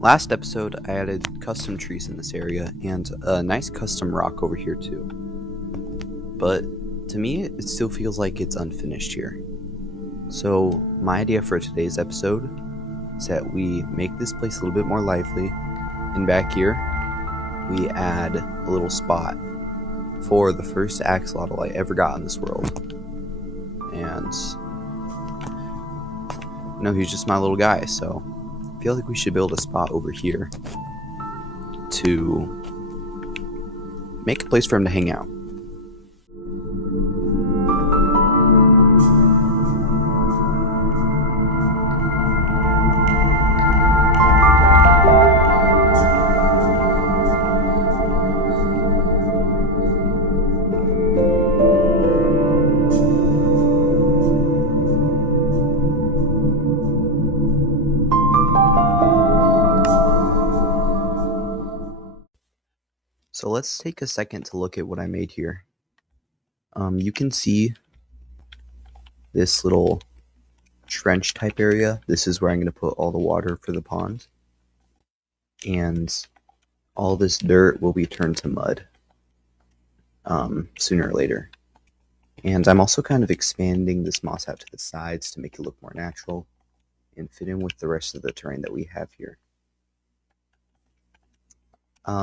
Last episode, I added custom trees in this area and a nice custom rock over here too. But to me, it still feels like it's unfinished here. So my idea for today's episode is that we make this place a little bit more lively, and back here, we add a little spot for the first axolotl I ever got in this world. And, he's just my little guy, so I feel like we should build a spot over here to make a place for him to hang out. So let's take a second to look at what I made here. You can see this little trench type area. This is where I'm going to put all the water for the pond. And all this dirt will be turned to mud sooner or later. And I'm also kind of expanding this moss out to the sides to make it look more natural and fit in with the rest of the terrain that we have here.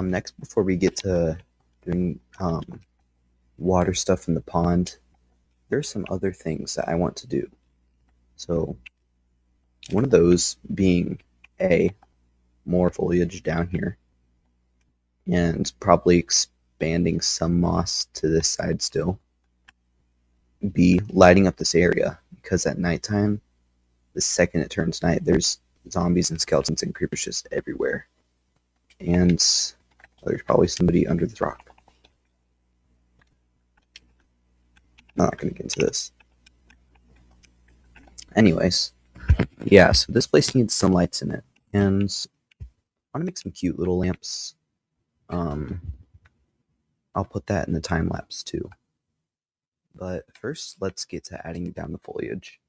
Next, before we get to doing water stuff in the pond, there's some other things that I want to do. So one of those being more foliage down here, and probably expanding some moss to this side still. B, lighting up this area, because at nighttime, the second it turns night, there's zombies and skeletons and creepers just everywhere. And there's probably somebody under this rock. I'm not going to get into this. Anyways, yeah, so this place needs some lights in it. And I want to make some cute little lamps. I'll put that in the time lapse too. But first, let's get to adding down the foliage.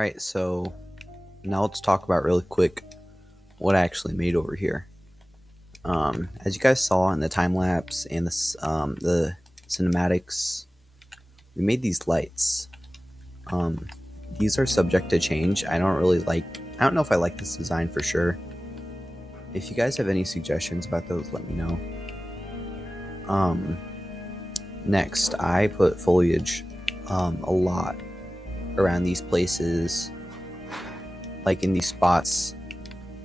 Alright, so now let's talk about really quick what I actually made over here. As you guys saw in the time lapse and the cinematics, we made these lights. These are subject to change. I don't know if I like this design for sure. If you guys have any suggestions about those, let me know. Next, I put foliage a lot around these places, like in these spots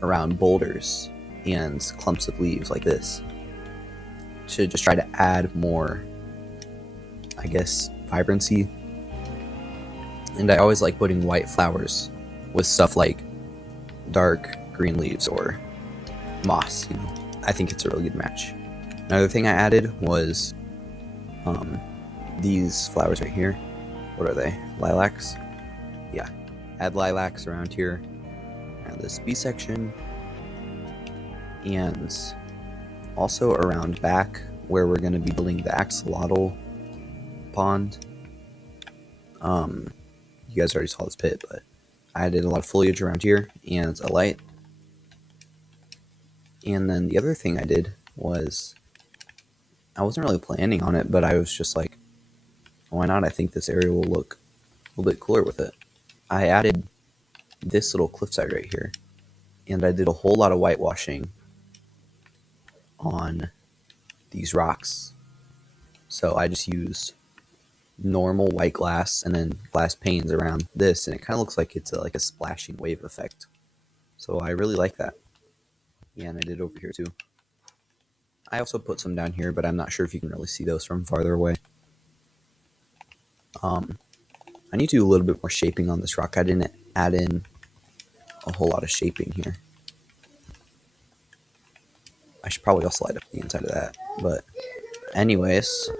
around boulders and clumps of leaves like this, to just try to add more, I guess, vibrancy. And I always like putting white flowers with stuff like dark green leaves or moss, you know. I think it's a really good match. Another thing I added was these flowers right here. What are they? Lilacs? Yeah. Add lilacs around here. Around this B section. And also around back where we're going to be building the axolotl pond. You guys already saw this pit, but I added a lot of foliage around here and a light. And then the other thing I did was, I wasn't really planning on it, but I was just like, why not? I think this area will look a little bit cooler with it. I added this little cliffside right here, and I did a whole lot of whitewashing on these rocks. So I just used normal white glass and then glass panes around this, and it kind of looks like it's like a splashing wave effect. So I really like that. Yeah, and I did over here too. I also put some down here, but I'm not sure if you can really see those from farther away. I need to do a little bit more shaping on this rock. I didn't add in a whole lot of shaping here. I should probably also light up the inside of that. But anyways,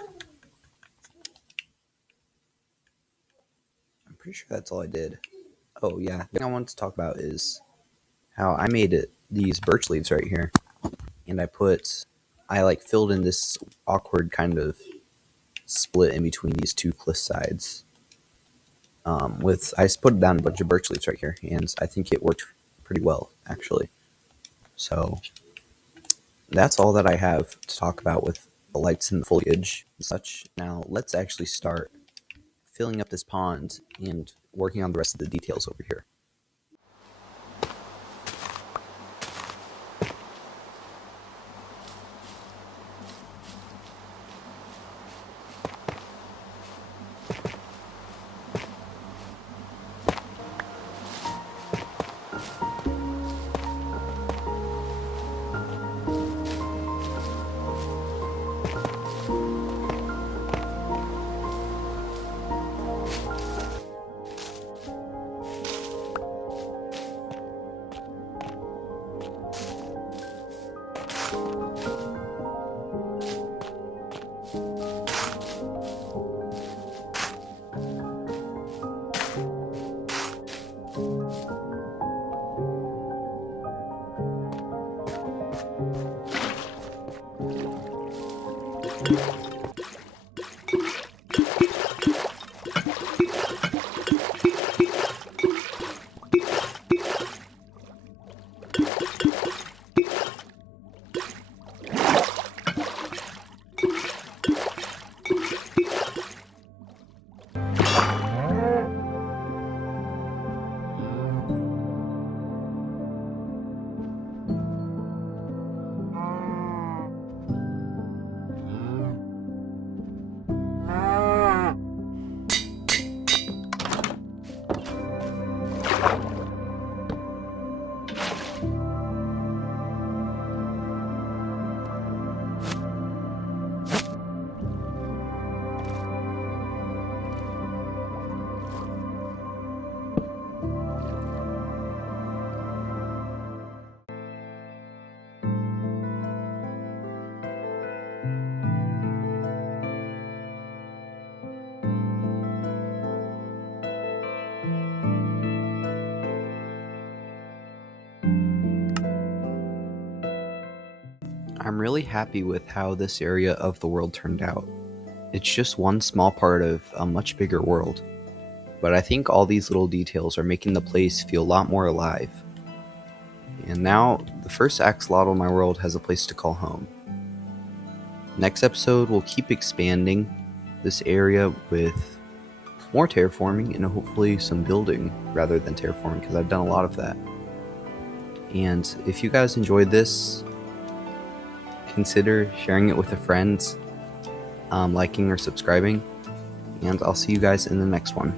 I'm pretty sure that's all I did. Oh yeah, the thing I wanted to talk about is how I made these birch leaves right here. And I filled in this awkward kind of split in between these two cliff sides. I just put down a bunch of birch leaves right here, and I think it worked pretty well, actually. So that's all that I have to talk about with the lights and the foliage and such. Now let's actually start filling up this pond and working on the rest of the details over here. I'm really happy with how this area of the world turned out. It's just one small part of a much bigger world. but I think all these little details are making the place feel a lot more alive. And now, the first axolotl in my world has a place to call home. Next episode, we'll keep expanding this area with more terraforming and hopefully some building rather than terraforming, because I've done a lot of that. And if you guys enjoyed this, consider sharing it with a friend, liking or subscribing, and I'll see you guys in the next one.